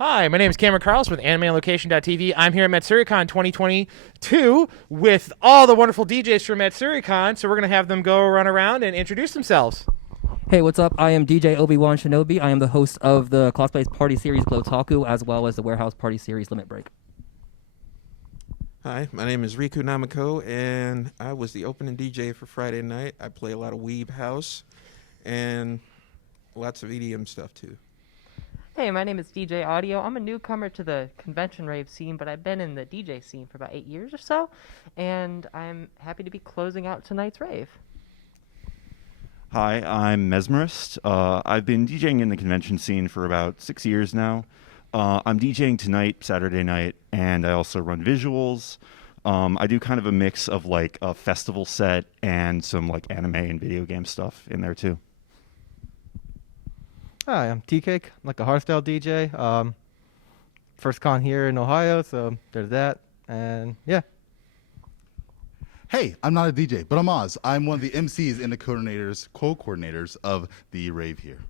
Hi, my name is Cameron Carlson with AnimeLocation.tv. I'm here at Matsuricon 2022 with all the wonderful DJs from Matsuricon, so we're going to have them go run around and introduce themselves. Hey, what's up? I am DJ Obi-Wan Shinobi. I am the host of the Cosplay Party Series Blotaku, as well as the Warehouse Party Series Limit Break. Hi, my name is Riku Namiko, and I was the opening DJ for Friday night. I play a lot of Weeb House and lots of EDM stuff, too. Hey, my name is DJ Audio. I'm a newcomer to the convention rave scene, but I've been in the DJ scene for about 8 years or so, and I'm happy to be closing out tonight's rave. Hi, I'm Mesmerist. I've been DJing in the convention scene for about 6 years now. I'm DJing tonight, Saturday night, and I also run visuals. I do kind of a mix of like a festival set and some like anime and video game stuff in there too. Hi, I'm Teacake. I'm like a hardstyle DJ. First con here in Ohio, so there's that. And yeah. Hey, I'm not a DJ, but I'm Oz. I'm one of the MCs and the co-coordinators of the rave here.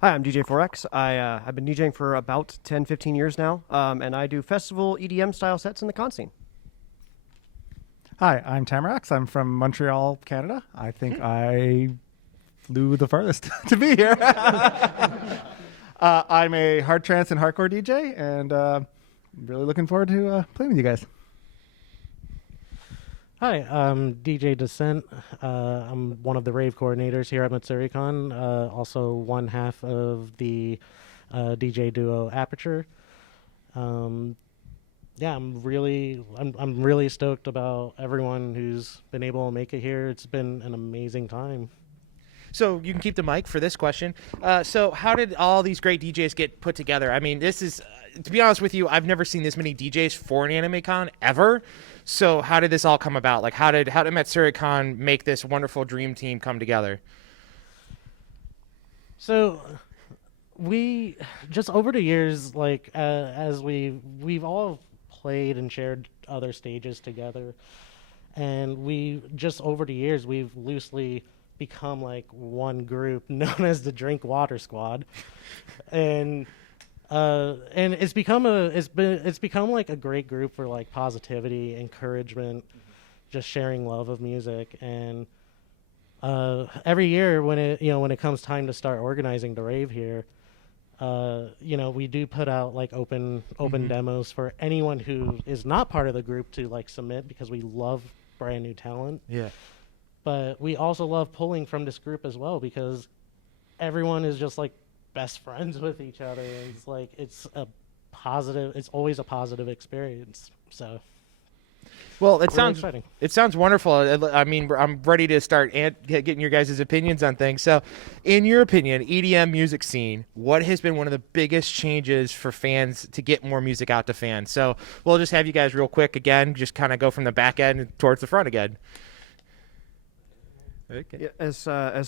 Hi, I'm DJ 4X. I've been DJing for about 10, 15 years now, and I do festival EDM style sets in the con scene. Hi, I'm Tamarax. I'm from Montreal, Canada. I think I flew the farthest to be here. I'm a hard trance and hardcore DJ, and really looking forward to playing with you guys. Hi, I'm DJ Descent. I'm one of the rave coordinators here at Matsuricon, also one half of the DJ duo Aperture. Yeah, I'm really stoked about everyone who's been able to make it here. It's been an amazing time. So you can keep the mic for this question. So how did all these great DJs get put together? I mean, this is, to be honest with you, I've never seen this many DJs for an anime con ever. So how did this all come about? Like, how did Matsuricon make this wonderful dream team come together? So we just over the years, like as we've all played and shared other stages together, and we just over the years we've loosely become like one group known as the Drink Water Squad, and it's become like a great group for like positivity, encouragement, just sharing love of music. And every year when it comes time to start organizing the rave here, we do put out like open demos for anyone who is not part of the group to like submit, because we love brand new talent. Yeah. But we also love pulling from this group as well, because everyone is just like best friends with each other. It's like it's always a positive experience. So well, it sounds wonderful. I mean, I'm ready to start getting your guys' opinions on things. So in your opinion, EDM music scene, what has been one of the biggest changes for fans to get more music out to fans? So we'll just have you guys real quick again, just kind of go from the back end towards the front again. Okay. Yeah, as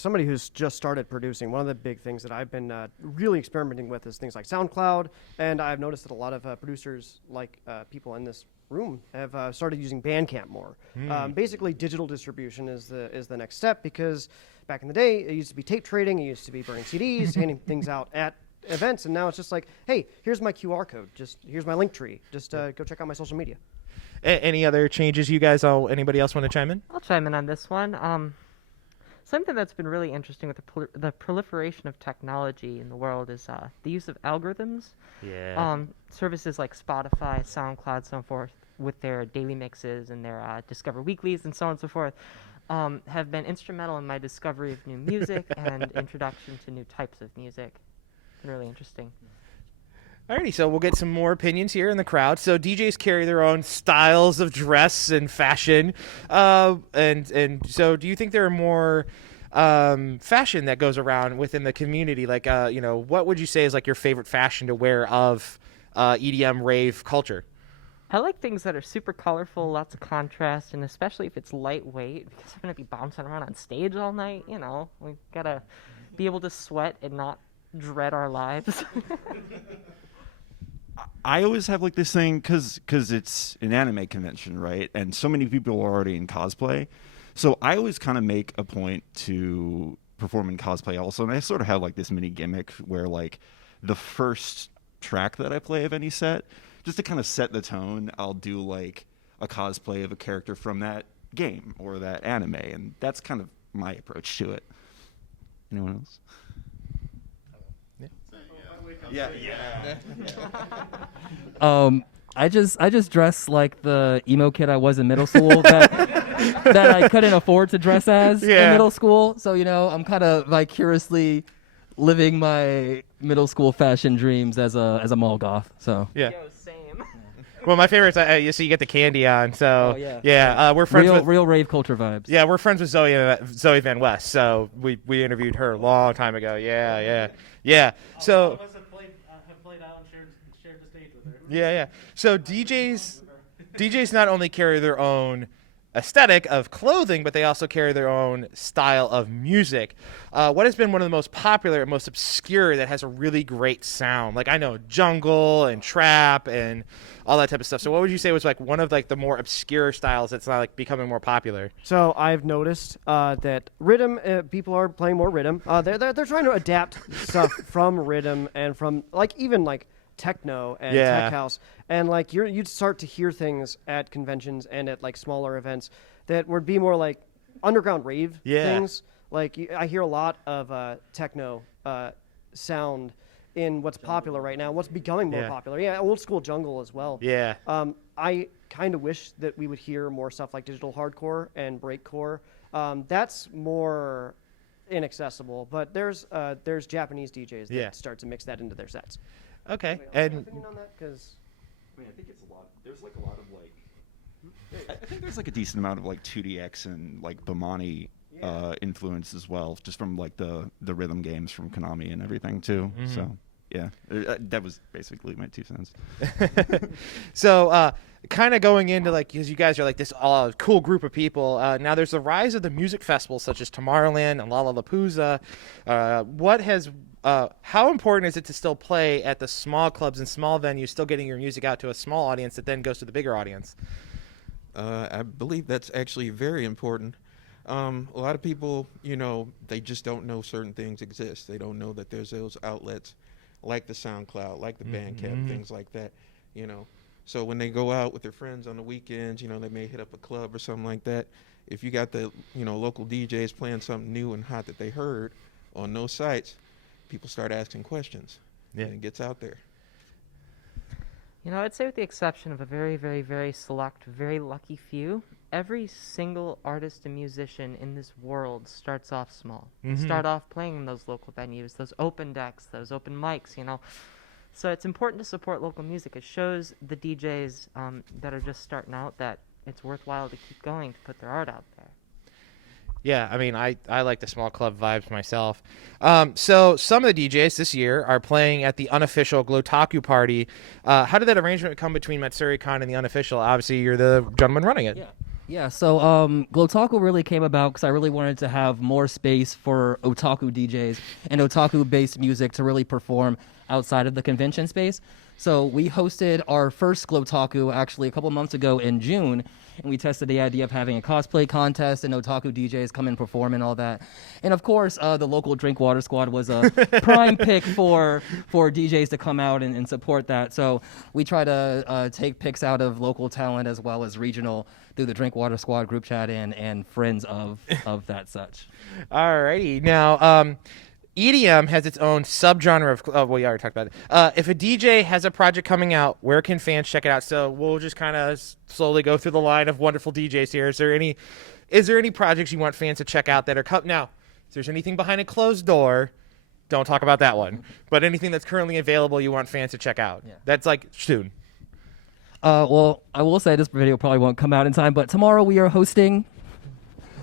somebody who's just started producing, one of the big things that I've been really experimenting with is things like SoundCloud, and I've noticed that a lot of producers, like people in this room, have started using Bandcamp more. Basically, digital distribution is the next step, because back in the day, it used to be tape trading, it used to be burning CDs, handing things out at events, and now it's just like, hey, here's my QR code, here's my link tree, go check out my social media. Any other changes you guys? Anybody else want to chime in? I'll chime in on this one. Something that's been really interesting with the proliferation of technology in the world is the use of algorithms. Yeah. Services like Spotify, SoundCloud, so forth, with their daily mixes and their Discover Weeklies and so on and so forth, have been instrumental in my discovery of new music and introduction to new types of music. It's been really interesting. Alrighty, so we'll get some more opinions here in the crowd. So DJs carry their own styles of dress and fashion, and so do you think there are more fashion that goes around within the community? Like, what would you say is like your favorite fashion to wear of EDM rave culture? I like things that are super colorful, lots of contrast, and especially if it's lightweight, because I'm going to be bouncing around on stage all night. We've got to be able to sweat and not dread our lives. I always have like this thing because it's an anime convention, right? And so many people are already in cosplay. So I always kind of make a point to perform in cosplay also. And I sort of have like this mini gimmick where like the first track that I play of any set, just to kind of set the tone. I'll do like a cosplay of a character from that game or that anime, and that's kind of my approach to it. Anyone else? Yeah. I just dress like the emo kid I was in middle school that I couldn't afford to dress as in middle school. So I'm kind of vicariously living my middle school fashion dreams as a mall goth. So Yeah. Yo, same. Well, my favorite is you get the candy on. So we're friends with real rave culture vibes. Yeah, we're friends with Zoe Van West. So we interviewed her a long time ago. Yeah. So. Have played out and shared the stage with her. Yeah. So DJs not only carry their own aesthetic of clothing, but they also carry their own style of music. What has been one of the most popular and most obscure that has a really great sound? Like, I know jungle and trap and all that type of stuff. So what would you say was like one of like the more obscure styles that's not like becoming more popular? So I've noticed that rhythm, people are playing more rhythm. They're trying to adapt stuff from rhythm and from even techno and tech house, and you'd start to hear things at conventions and at smaller events that would be more like underground rave things. I hear a lot of techno sound in what's popular right now, what's becoming more popular. Yeah, old school jungle as well. Yeah. I kind of wish that we would hear more stuff like digital hardcore and breakcore. That's more inaccessible, but there's Japanese DJs that start to mix that into their sets. Okay. An opinion on that? Because I think it's a lot. There's a lot of I think there's a decent amount of 2DX and Bomani influence as well, just from the rhythm games from Konami and everything too. Mm-hmm. So yeah, that was basically my 2 cents. So kind of going into because you guys are this cool group of people. Now there's the rise of the music festivals such as Tomorrowland and Lollapalooza. How important is it to still play at the small clubs and small venues, still getting your music out to a small audience that then goes to the bigger audience? I believe that's actually very important. A lot of people, they just don't know certain things exist. They don't know that there's those outlets like the SoundCloud, like the Bandcamp, things like that, So when they go out with their friends on the weekends, they may hit up a club or something like that. If you got the, local DJs playing something new and hot that they heard on those sites, people start asking questions, and it gets out there. I'd say with the exception of a very, very, very select, very lucky few, every single artist and musician in this world starts off small. They start off playing in those local venues, those open decks, those open mics, So it's important to support local music. It shows the DJs that are just starting out that it's worthwhile to keep going, to put their art out there. Yeah, I mean, I like the small club vibes myself. So some of the DJs this year are playing at the unofficial Glotaku party. How did that arrangement come between Matsuricon and the unofficial? Obviously, you're the gentleman running it. Yeah, so Glotaku really came about because I really wanted to have more space for otaku DJs and otaku-based music to really perform outside of the convention space. So we hosted our first Glotaku actually a couple months ago in June, and we tested the idea of having a cosplay contest and otaku DJs come and perform and all that. And of course, the local Drinkwater Squad was a prime pick for DJs to come out and support that. So we try to take picks out of local talent as well as regional through the Drinkwater Squad group chat and friends of that such. Alrighty. Now, EDM has its own subgenre of, we already talked about it. If a DJ has a project coming out, where can fans check it out? So we'll just kind of slowly go through the line of wonderful DJs here. Is there any projects you want fans to check out that are now? If there's anything behind a closed door, don't talk about that one. But anything that's currently available, you want fans to check out. Yeah. That's soon. Well, I will say this video probably won't come out in time, but tomorrow we are hosting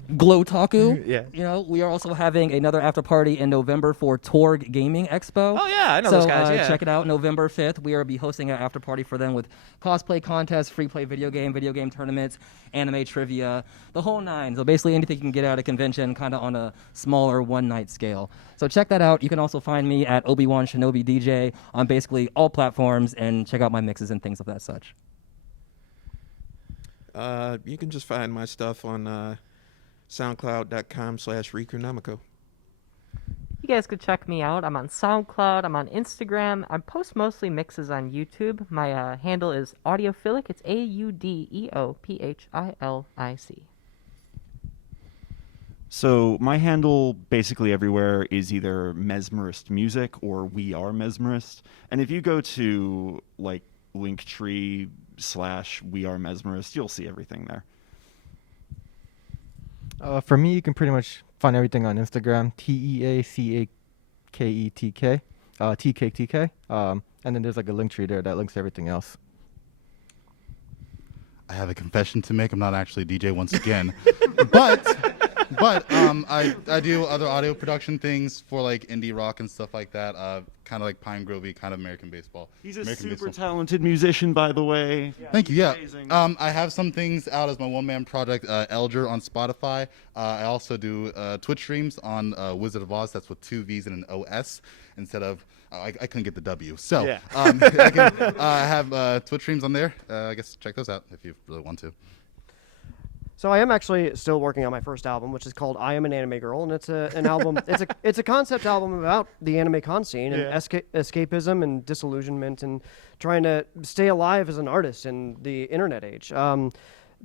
Glotaku. Yeah. We are also having another after party in November for Torg Gaming Expo. Oh yeah, I know those guys. Yeah. Check it out. November 5th, we will be hosting an after party for them with cosplay contests, free play video game tournaments, anime trivia, the whole nine. So basically anything you can get out of a convention, kind of on a smaller one-night scale. So check that out. You can also find me at Obi-Wan Shinobi DJ on basically all platforms and check out my mixes and things of that such. You can just find my stuff on SoundCloud.com/Riku Namiko. you guys could check me out. I'm on SoundCloud. I'm on Instagram. I post mostly mixes on YouTube. My handle is Audiophilic. It's AUDEOPHILIC. So my handle basically everywhere is either Mesmerist Music or We Are Mesmerist. And if you go to like Linktree/We Are Mesmerist, you'll see everything there. For me, you can pretty much find everything on Instagram, TEACAKETK, Teacake. And then there's like a link tree there that links to everything else. I have a confession to make. I'm not actually a DJ once again, but I do other audio production things for like indie rock and stuff like that. Kind of like Pine Grovey, kind of American baseball. He's a American super baseball. talented musician, by the way. Thank you. Yeah. Amazing. I have some things out as my one-man project, Elger on Spotify. I also do Twitch streams on Wizard of Oz. That's with 2 V's and an OS instead of. I couldn't get the W. So Yeah. I can have Twitch streams on there. I guess check those out if you really want to. So I am actually still working on my first album, which is called "I Am an Anime Girl," and it's an album. It's a concept album about the anime con scene and escapism and disillusionment and trying to stay alive as an artist in the internet age.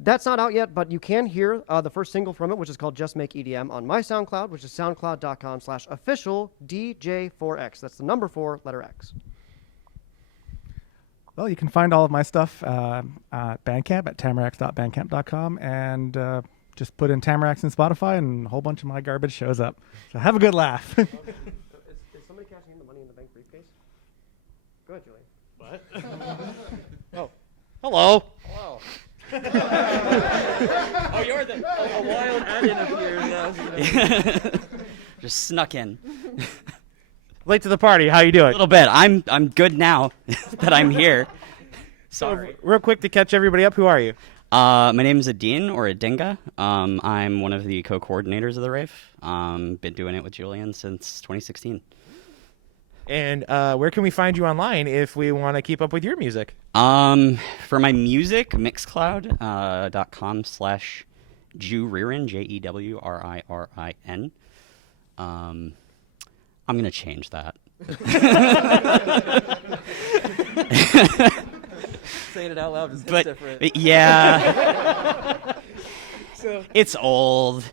That's not out yet, but you can hear the first single from it, which is called "Just Make EDM" on my SoundCloud, which is soundcloud.com/official DJ4X. That's the number 4, letter X. Well, you can find all of my stuff at Bandcamp at tamarax.bandcamp.com, and just put in Tamarax in Spotify, and a whole bunch of my garbage shows up. So have a good laugh. Is somebody cashing in the money in the bank briefcase? Go ahead, Julian. Oh, hello. Wow. Oh, you're a wild add-in appears. Just snuck in. Late to the party. How you doing? A little bit. I'm good now that I'm here. Sorry. So, real quick to catch everybody up, who are you? My name is Adin or Adinga. I'm one of the co-coordinators of the rave. Been doing it with Julian since 2016. And where can we find you online if we want to keep up with your music? For my music, mixcloud.com/Jewririn, JEWRIRIN. I'm going to change that. Saying it out loud just hits But, different. yeah. It's old.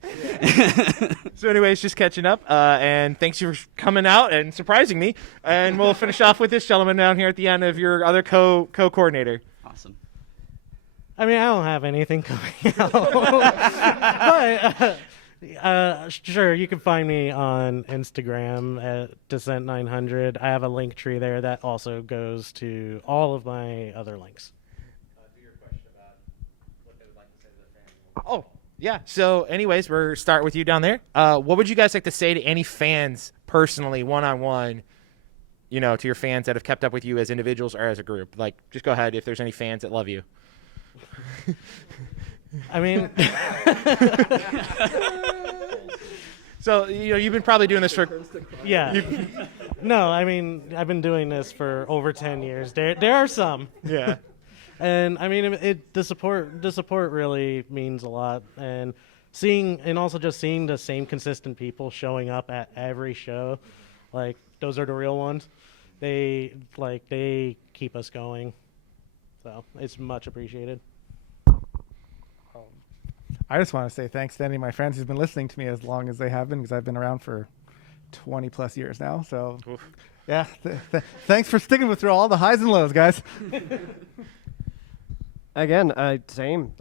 So anyways, just catching up, and thanks for coming out and surprising me. And we'll finish off with this gentleman down here at the end of your other co-coordinator. Awesome. I mean, I don't have anything coming out. But sure, you can find me on Instagram at Descent900. I have a link tree there that also goes to all of my other links. To your question about what they would like to say to their fans. Oh, yeah. So anyways, we're starting with you down there. What would you guys like to say to any fans personally, one-on-one, to your fans that have kept up with you as individuals or as a group? Like, just go ahead if there's any fans that love you. I mean, so you've been probably doing this for yeah. No, I mean, I've been doing this for over 10 years. There are some. yeah. And I mean, the support really means a lot. And also just seeing the same consistent people showing up at every show, like those are the real ones. They keep us going. So it's much appreciated. I just want to say thanks to any of my friends who's been listening to me as long as they have been, because I've been around for 20 plus years now. So, yeah, thanks for sticking with through all the highs and lows, guys. Again, same.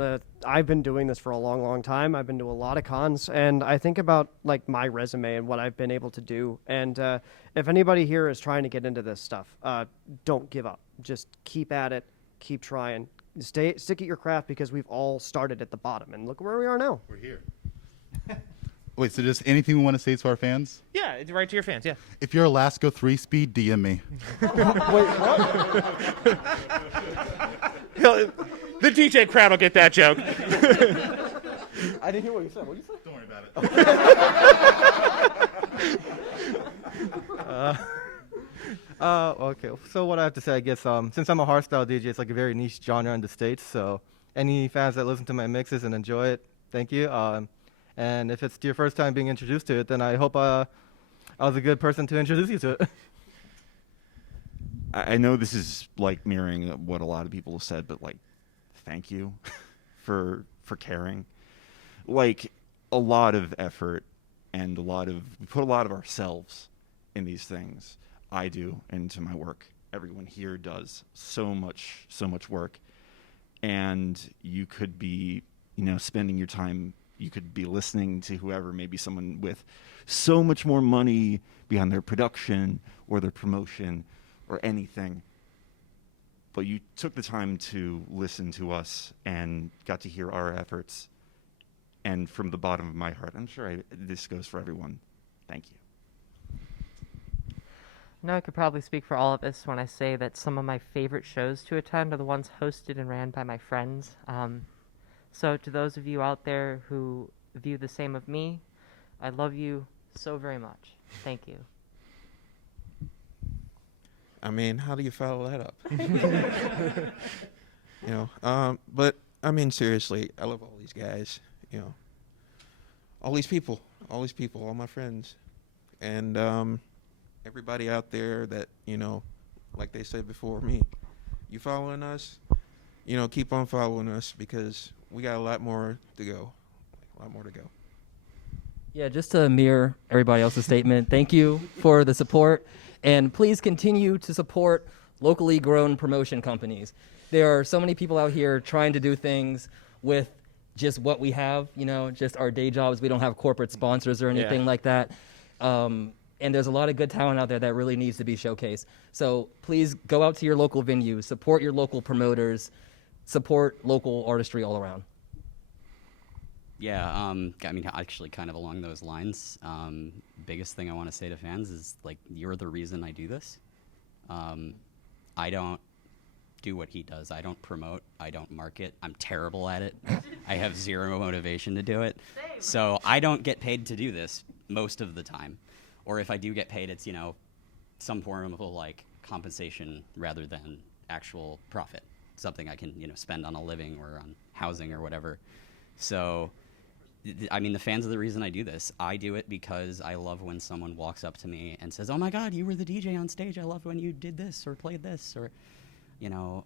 I've been doing this for a long, long time. I've been to a lot of cons, and I think about like my resume and what I've been able to do. And if anybody here is trying to get into this stuff, don't give up. Just keep at it. Keep trying. Stick at your craft, because we've all started at the bottom, and look where we are now. We're here. Wait, so just anything we want to say to our fans? Yeah, it's right to your fans, yeah. If you're Alaska 3-speed, DM me. Wait, what? The DJ crowd will get that joke. I didn't hear what you said. What did you say? Don't worry about it. Okay. So what I have to say, I guess, since I'm a hardstyle DJ, it's like a very niche genre in the States. So any fans that listen to my mixes and enjoy it, thank you. And if it's your first time being introduced to it, then I hope I was a good person to introduce you to it. I know this is like mirroring what a lot of people have said, but like, thank you for caring. Like, a lot of effort and we put a lot of ourselves in these things. I do into my work. Everyone here does so much work. And you could be, spending your time, you could be listening to whoever, maybe someone with so much more money behind their production or their promotion or anything. But you took the time to listen to us and got to hear our efforts. And from the bottom of my heart, I'm sure this goes for everyone. Thank you. I could probably speak for all of us when I say that some of my favorite shows to attend are the ones hosted and ran by my friends. So to those of you out there who view the same of me, I love you so very much. Thank you. I mean, how do you follow that up? But I mean, seriously, I love all these guys, all these people, all my friends, and everybody out there that, like they said before me, you following us, keep on following us because we got a lot more to go. Yeah, just to mirror everybody else's statement, thank you for the support, and please continue to support locally grown promotion companies. There are so many people out here trying to do things with just what we have, just our day jobs. We don't have corporate sponsors or anything like that. And there's a lot of good talent out there that really needs to be showcased. So please go out to your local venues, support your local promoters, support local artistry all around. Yeah, I mean, actually, kind of along those lines, biggest thing I want to say to fans is, like, you're the reason I do this. I don't do what he does. I don't promote. I don't market. I'm terrible at it. I have zero motivation to do it. Same. So I don't get paid to do this most of the time. Or if I do get paid, it's, some form of, like, compensation rather than actual profit. Something I can, spend on a living or on housing or whatever. So, I mean, the fans are the reason I do this. I do it because I love when someone walks up to me and says, "Oh my God, you were the DJ on stage. I loved when you did this or played this," or,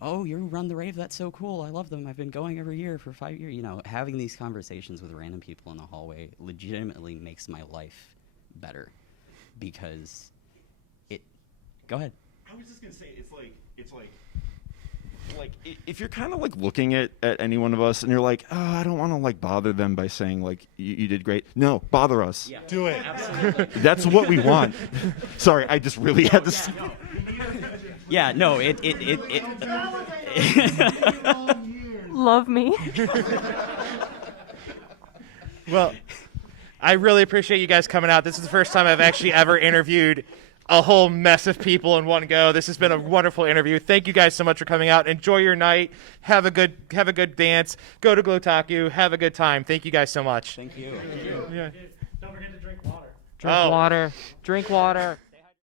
"Oh, you run the rave. That's so cool. I love them. I've been going every year for 5 years." Having these conversations with random people in the hallway legitimately makes my life better because go ahead. I was just gonna say, it's like if you're kind of like looking at any one of us and you're like, "Oh, I don't want to like bother them by saying like you did great." No, bother us. Yeah. Do it. Absolutely. That's what we want. Sorry, I just really had to. Yeah, no, it Love me. Well, I really appreciate you guys coming out. This is the first time I've actually ever interviewed a whole mess of people in one go. This has been a wonderful interview. Thank you guys so much for coming out. Enjoy your night. Have a good dance. Go to Glotaku. Have a good time. Thank you guys so much. Thank you. Yeah. Don't forget to drink water. Drink water. Drink water.